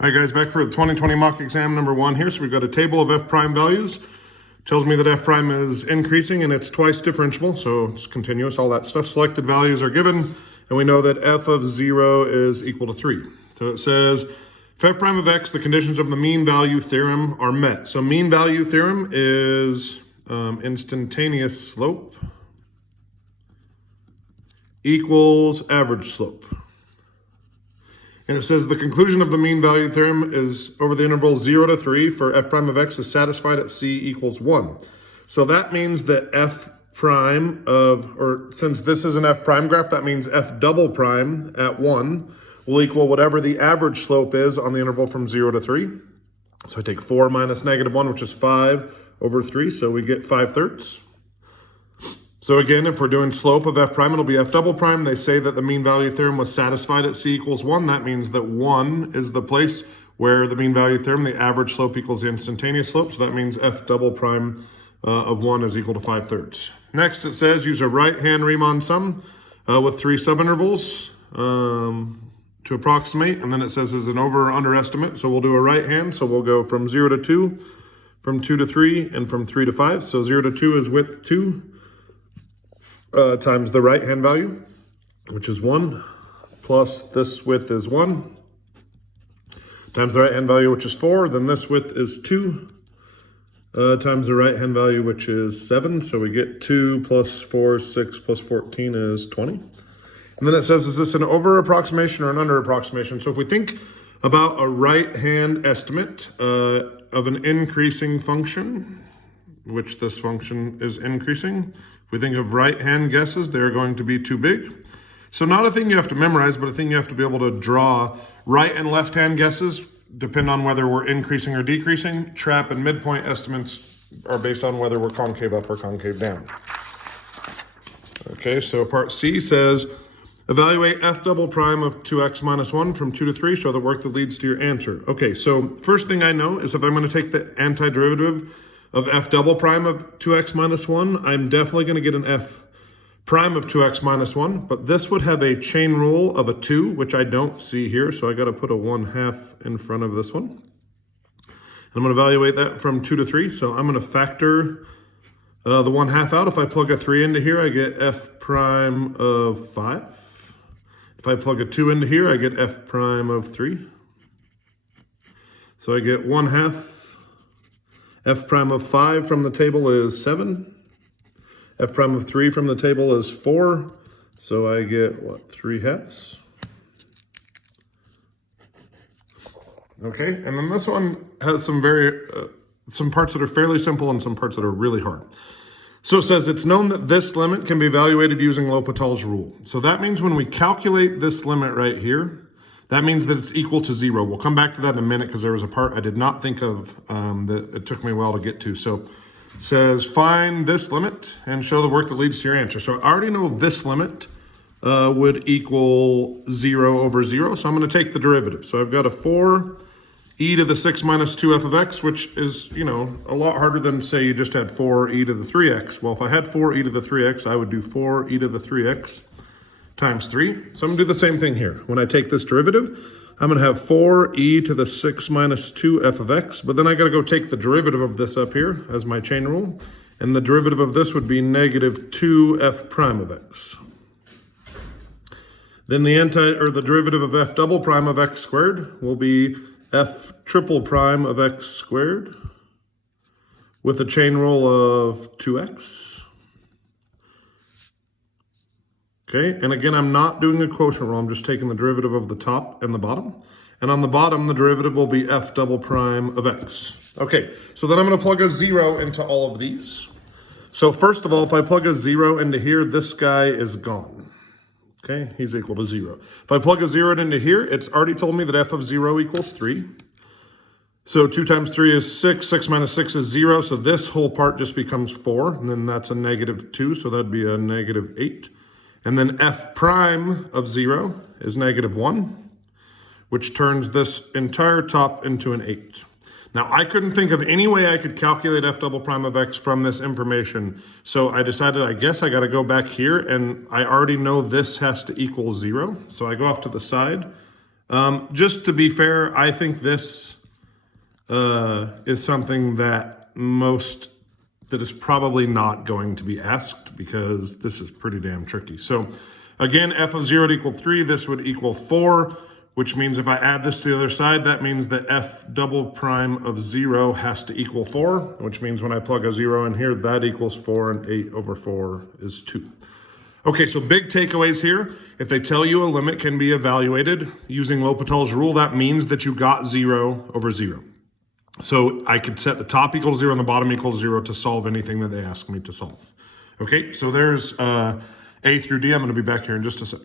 All right, guys, back for the 2020 mock exam number 1 here. So we've got a table of f prime values. Tells me that f prime is increasing and it's twice differentiable, so it's continuous, all that stuff. Selected values are given, and we know that f of 0 is equal to 3. So it says, if f prime of x, the conditions of the mean value theorem are met. So mean value theorem is instantaneous slope equals average slope. And it says the conclusion of the mean value theorem is over the interval 0 to 3 for f prime of x is satisfied at c equals 1. So that means that f prime of, or since this is an f prime graph, that means f double prime at 1 will equal whatever the average slope is on the interval from 0 to 3. So I take 4 minus negative 1, which is 5 over 3, so we get 5/3. So again, if we're doing slope of f prime, it'll be f double prime. They say that the mean value theorem was satisfied at c equals 1. That means that 1 is the place where the mean value theorem, the average slope equals the instantaneous slope. So that means f double prime of 1 is equal to 5/3. Next, it says use a right-hand Riemann sum with 3 subintervals to approximate. And then it says is an over or under estimate. So we'll do a right hand. So we'll go from 0 to 2, from 2 to 3, and from 3 to 5. So 0 to 2 is width 2. Times the right-hand value, which is 1, plus this width is 1, times the right-hand value, which is 4, then this width is 2, times the right-hand value, which is 7, so we get 2 plus 4, 6 plus 14 is 20. And then it says, is this an over approximation or an under approximation? So if we think about a right-hand estimate of an increasing function, which this function is increasing, if we think of right-hand guesses, they're going to be too big. So not a thing you have to memorize, but a thing you have to be able to draw. Right and left-hand guesses depend on whether we're increasing or decreasing. Trap and midpoint estimates are based on whether we're concave up or concave down. Okay, so part C says, evaluate f double prime of 2x minus 1 from 2 to 3. Show the work that leads to your answer. Okay, so first thing I know is if I'm going to take the antiderivative of f double prime of 2x minus 1, I'm definitely going to get an f prime of 2x minus 1, but this would have a chain rule of a 2, which I don't see here, so I got to put a 1/2 in front of this one. And I'm going to evaluate that from 2 to 3, so I'm going to factor the 1/2 out. If I plug a 3 into here, I get f prime of 5. If I plug a 2 into here, I get f prime of 3. So I get 1/2. F prime of 5 from the table is 7. F prime of 3 from the table is 4. So I get, what, 3/2? Okay, and then this one has some parts that are fairly simple and some parts that are really hard. So it says it's known that this limit can be evaluated using L'Hopital's rule. So that means when we calculate this limit right here, that means that it's equal to 0. We'll come back to that in a minute because there was a part I did not think of that it took me a while to get to. So it says find this limit and show the work that leads to your answer. So I already know this limit would equal 0 over 0. So I'm going to take the derivative. So I've got a 4e to the 6 minus 2f of x, which is, you know, a lot harder than say you just had 4e to the 3x. Well, if I had 4e to the 3x, I would do 4e to the 3x times 3. So I'm going to do the same thing here. When I take this derivative, I'm going to have 4e to the 6 minus 2f of x, but then I got to go take the derivative of this up here as my chain rule, and the derivative of this would be negative 2f prime of x. Then the derivative of f double prime of x squared will be f triple prime of x squared with a chain rule of 2x. Okay, and again, I'm not doing a quotient rule. I'm just taking the derivative of the top and the bottom. And on the bottom, the derivative will be f double prime of x. Okay, so then I'm going to plug a 0 into all of these. So first of all, if I plug a 0 into here, this guy is gone. Okay, he's equal to 0. If I plug a 0 into here, it's already told me that f of 0 equals 3. So 2 times 3 is 6. 6 minus 6 is 0. So this whole part just becomes 4. And then that's a negative 2. So that'd be a negative 8. And then f prime of 0 is negative 1, which turns this entire top into an 8. Now, I couldn't think of any way I could calculate f double prime of x from this information. So I decided, I guess I got to go back here, and I already know this has to equal 0. So I go off to the side, Just to be fair, I think this is something that is probably not going to be asked because this is pretty damn tricky. So again, f of 0 to equal 3, this would equal 4, which means if I add this to the other side, that means that f double prime of 0 has to equal 4, which means when I plug a 0 in here, that equals 4, and 8 over 4 is 2. Okay, so big takeaways here. If they tell you a limit can be evaluated using L'Hopital's rule, that means that you got 0 over 0. So I could set the top equal to 0 and the bottom equals 0 to solve anything that they ask me to solve. Okay, so there's A through D. I'm going to be back here in just a sec.